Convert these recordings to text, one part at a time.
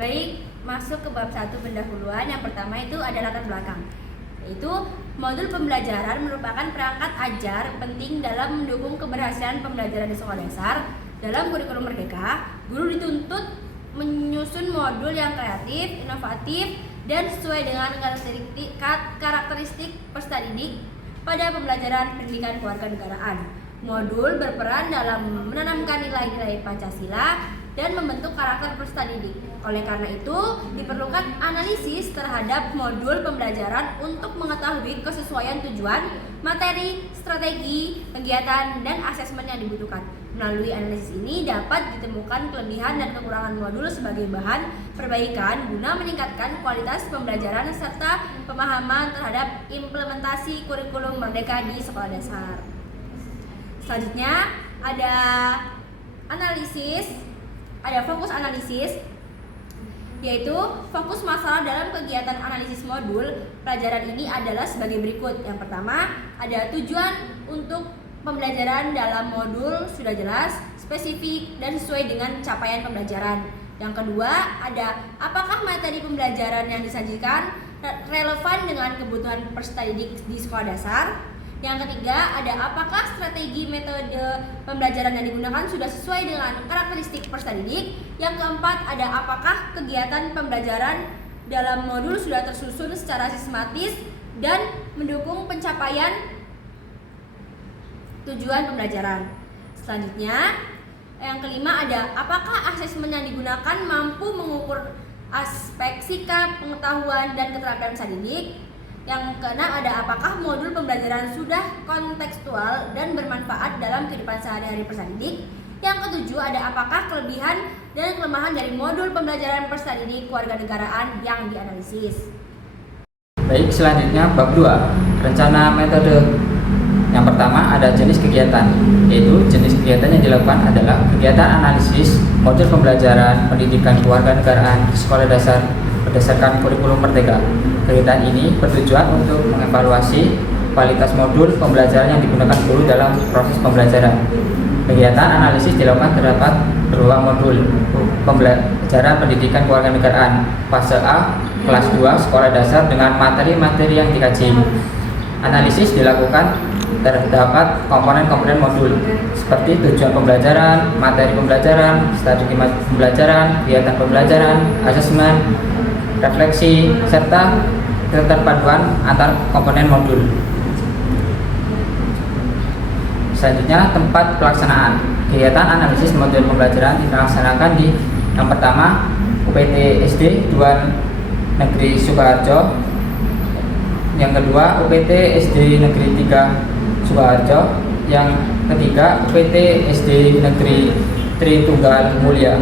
Baik, masuk ke bab 1 pendahuluan. Yang pertama itu ada latar belakang, yaitu modul pembelajaran merupakan perangkat ajar penting dalam mendukung keberhasilan pembelajaran di sekolah dasar. Dalam kurikulum Merdeka, guru dituntut menyusun modul yang kreatif, inovatif, dan sesuai dengan karakteristik peserta didik pada pembelajaran pendidikan kewarganegaraan. Modul berperan dalam menanamkan nilai-nilai Pancasila dan membentuk karakter peserta didik. Oleh karena itu, diperlukan analisis terhadap modul pembelajaran untuk mengetahui kesesuaian tujuan, materi, strategi, kegiatan, dan asesmen yang dibutuhkan. Melalui analisis ini dapat ditemukan kelebihan dan kekurangan modul sebagai bahan perbaikan guna meningkatkan kualitas pembelajaran serta pemahaman terhadap implementasi kurikulum Merdeka di sekolah dasar. Selanjutnya ada fokus analisis, yaitu fokus masalah dalam kegiatan analisis modul pelajaran ini adalah sebagai berikut. Yang pertama, ada tujuan untuk pembelajaran dalam modul sudah jelas, spesifik, dan sesuai dengan capaian pembelajaran. Yang kedua, ada apakah materi pembelajaran yang disajikan relevan dengan kebutuhan peserta didik di sekolah dasar. Yang ketiga, ada apakah strategi metode pembelajaran yang digunakan sudah sesuai dengan karakteristik peserta didik. Yang keempat, ada apakah kegiatan pembelajaran dalam modul sudah tersusun secara sistematis dan mendukung pencapaian tujuan pembelajaran. Selanjutnya, yang kelima, ada apakah asesmen yang digunakan mampu mengukur aspek sikap, pengetahuan, dan keterampilan peserta didik. Yang keenam, ada apakah modul pembelajaran sudah kontekstual dan bermanfaat dalam kehidupan sehari-hari peserta didik. Yang ketujuh, ada apakah kelebihan dan kelemahan dari modul pembelajaran peserta didik kewarganegaraan yang dianalisis. Baik, selanjutnya bab 2, rencana metode. Yang pertama ada jenis kegiatan, yaitu jenis kegiatan yang dilakukan adalah kegiatan analisis modul pembelajaran pendidikan kewarganegaraan di sekolah dasar berdasarkan kurikulum Merdeka. Kegiatan ini bertujuan untuk mengevaluasi kualitas modul pembelajaran yang digunakan guru dalam proses pembelajaran. Kegiatan analisis dilakukan terdapat berupa modul pembelajaran pendidikan kewarganegaraan fase A kelas 2 sekolah dasar dengan materi-materi yang dikaji. Analisis dilakukan terdapat komponen-komponen modul seperti tujuan pembelajaran, materi pembelajaran, strategi pembelajaran, kegiatan pembelajaran, asesmen, refleksi, serta keterpaduan antar komponen modul. Selanjutnya, tempat pelaksanaan. Kegiatan analisis modul pembelajaran dilaksanakan di yang pertama UPT SD 2 Negeri Sukoharjo, yang kedua UPT SD Negeri 3 Sukoharjo, yang ketiga UPT SD Negeri Tritunggal Mulia,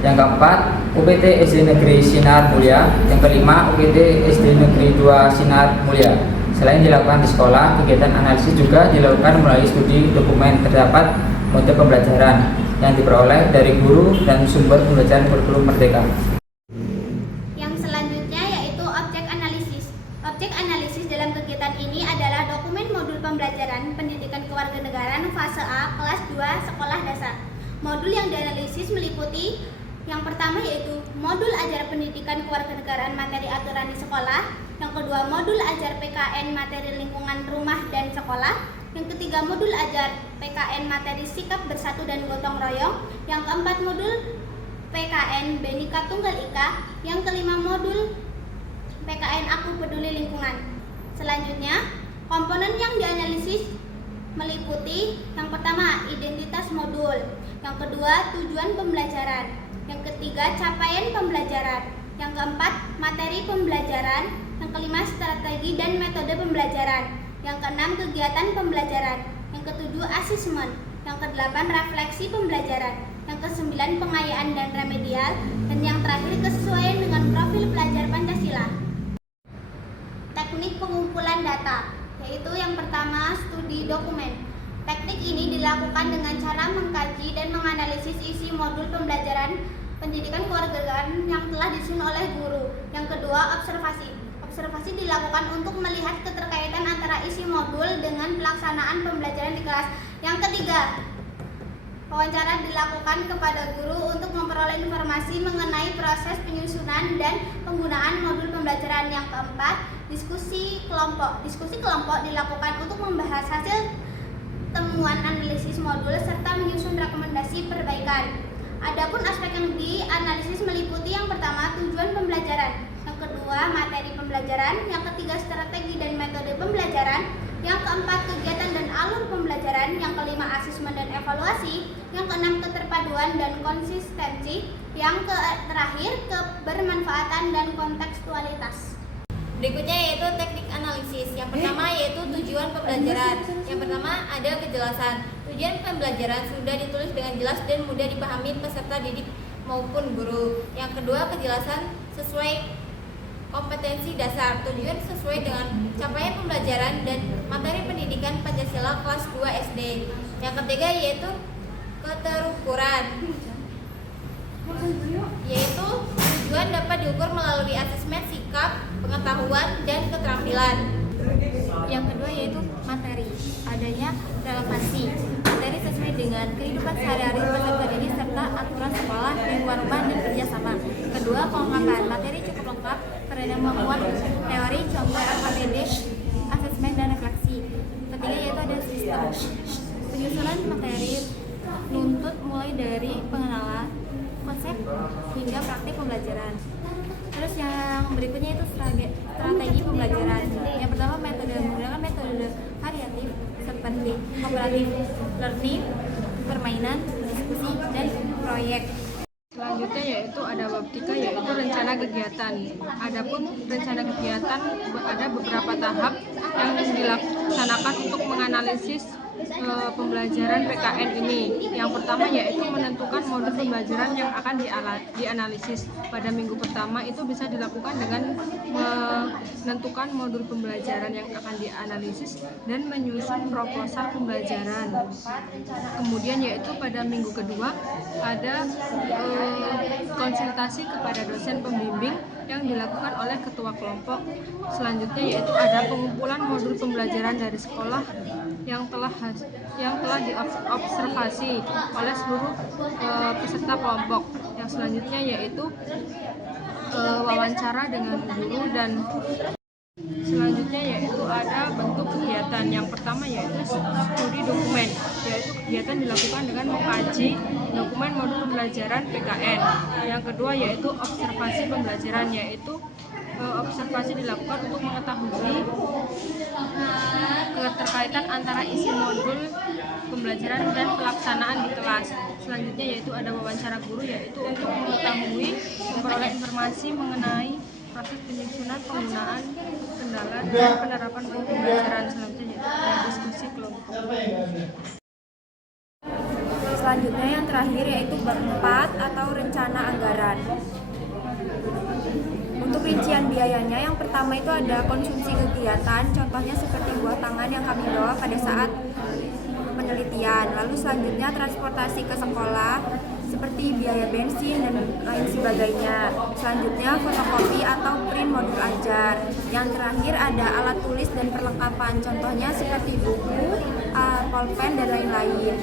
yang keempat UPT SD Negeri Sinar Mulia, yang kelima UPT SD Negeri 2 Sinar Mulia. Selain dilakukan di sekolah, kegiatan analisis juga dilakukan melalui studi dokumen terdapat modul pembelajaran yang diperoleh dari guru dan sumber pembelajaran kurikulum Merdeka. Yang selanjutnya yaitu objek analisis. Objek analisis dalam kegiatan ini adalah dokumen modul pembelajaran pendidikan kewarganegaraan fase A kelas 2 sekolah dasar. Modul yang dianalisis meliputi yang pertama yaitu modul ajar pendidikan kewarganegaraan materi aturan di sekolah. Yang kedua, modul ajar PKN materi lingkungan rumah dan sekolah. Yang ketiga, modul ajar PKN materi sikap bersatu dan gotong royong. Yang keempat, modul PKN Bhinneka Tunggal Ika. Yang kelima, modul PKN Aku Peduli Lingkungan. Selanjutnya, komponen yang dianalisis meliputi yang pertama, identitas modul. Yang kedua, tujuan pembelajaran. Yang ketiga, capaian pembelajaran. Yang keempat, materi pembelajaran. Yang kelima, strategi dan metode pembelajaran. Yang keenam, kegiatan pembelajaran. Yang ketujuh, asesmen. Yang kedelapan, refleksi pembelajaran. Yang kesembilan, pengayaan dan remedial. Dan yang terakhir, kesesuaian dengan profil pelajar Pancasila. Teknik pengumpulan data, yaitu yang pertama, studi dokumen. Teknik ini dilakukan dengan cara mengkaji dan menganalisis isi modul pembelajaran pendidikan kewarganegaraan yang telah disusun oleh guru. Yang kedua, observasi. Observasi dilakukan untuk melihat keterkaitan antara isi modul dengan pelaksanaan pembelajaran di kelas. Yang ketiga, Wawancara dilakukan kepada guru untuk memperoleh informasi mengenai proses penyusunan dan penggunaan modul pembelajaran. Yang keempat, diskusi kelompok. Diskusi kelompok dilakukan untuk membahas hasil temuan analisis modul serta menyusun rekomendasi perbaikan. Adapun aspek yang dianalisis meliputi yang pertama, tujuan pembelajaran, yang kedua, materi pembelajaran, yang ketiga, strategi dan metode pembelajaran, yang keempat, kegiatan dan alur pembelajaran, yang kelima, asesmen dan evaluasi, yang keenam, keterpaduan dan konsistensi, yang terakhir, kebermanfaatan dan kontekstualitas. Berikutnya yaitu teknik analisis. Yang pertama yaitu tujuan pembelajaran. Yang pertama ada kejelasan. Tujuan pembelajaran sudah ditulis dengan jelas dan mudah dipahami peserta didik maupun guru. Yang kedua, kejelasan sesuai kompetensi dasar. Tujuan sesuai dengan capaian pembelajaran dan materi pendidikan Pancasila kelas 2 SD. Yang ketiga yaitu keterukuran, yaitu tujuan dapat diukur melalui asesmen sikap, pengetahuan, dan keterampilan. Yang kedua yaitu materi, adanya relevansi. Materi sesuai dengan kehidupan sehari-hari peserta didik serta aturan sekolah, lingkungan rumah, dan kerjasama. Kedua, kelengkapan. Materi cukup lengkap karena memuat teori, contoh APD, asesmen, dan refleksi. Ketiga yaitu ada sistem. Penyusunan materi nuntut mulai dari pengenalan, konsep, hingga praktik pembelajaran. Terus yang berikutnya itu strategi pembelajaran. Yang pertama, metode menggunakan metode variatif seperti cooperative learning, permainan, diskusi, dan proyek. Selanjutnya yaitu ada bab 3 yaitu rencana kegiatan. Adapun rencana kegiatan ada beberapa tahap yang dilaksanakan untuk menganalisis pembelajaran PKN ini. Yang pertama yaitu menentukan modul pembelajaran yang akan dianalisis. Pada minggu pertama itu bisa dilakukan dengan menentukan modul pembelajaran yang akan dianalisis dan menyusun proposal pembelajaran. Kemudian yaitu pada minggu kedua ada konsultasi kepada dosen pembimbing yang dilakukan oleh ketua kelompok. Selanjutnya yaitu ada pengumpulan modul pembelajaran dari sekolah yang telah diobservasi oleh seluruh peserta kelompok. Yang selanjutnya yaitu wawancara dengan guru, dan selanjutnya yaitu ada bentuk kegiatan. Yang pertama yaitu studi dokumen, yaitu kegiatan dilakukan dengan mengkaji dokumen modul pembelajaran PKN. Yang kedua yaitu observasi pembelajaran, yaitu observasi dilakukan untuk mengetahui keterkaitan antara isi modul pembelajaran dan pelaksanaan di kelas. Selanjutnya yaitu ada wawancara guru, yaitu untuk memperoleh informasi mengenai proses penyusunan, penggunaan, kendala, dan penerapan pembelajaran. Selanjutnya yaitu ada diskusi kelompok. Selanjutnya yang terakhir yaitu bab 4 atau rencana anggaran. Untuk rincian biayanya, yang pertama itu ada konsumsi kegiatan, contohnya seperti buah tangan yang kami bawa pada saat penelitian. Lalu selanjutnya transportasi ke sekolah, seperti biaya bensin dan lain sebagainya. Selanjutnya fotokopi atau print modul ajar. Yang terakhir ada alat tulis dan perlengkapan, contohnya seperti buku, pulpen, dan lain-lain.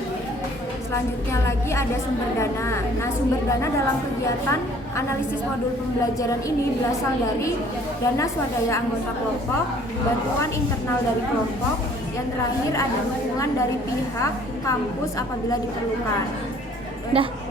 Selanjutnya lagi ada sumber dana. Nah, sumber dana dalam kegiatan analisis modul pembelajaran ini berasal dari dana swadaya anggota kelompok, bantuan internal dari kelompok, yang terakhir ada dukungan dari pihak kampus apabila diperlukan. Dah.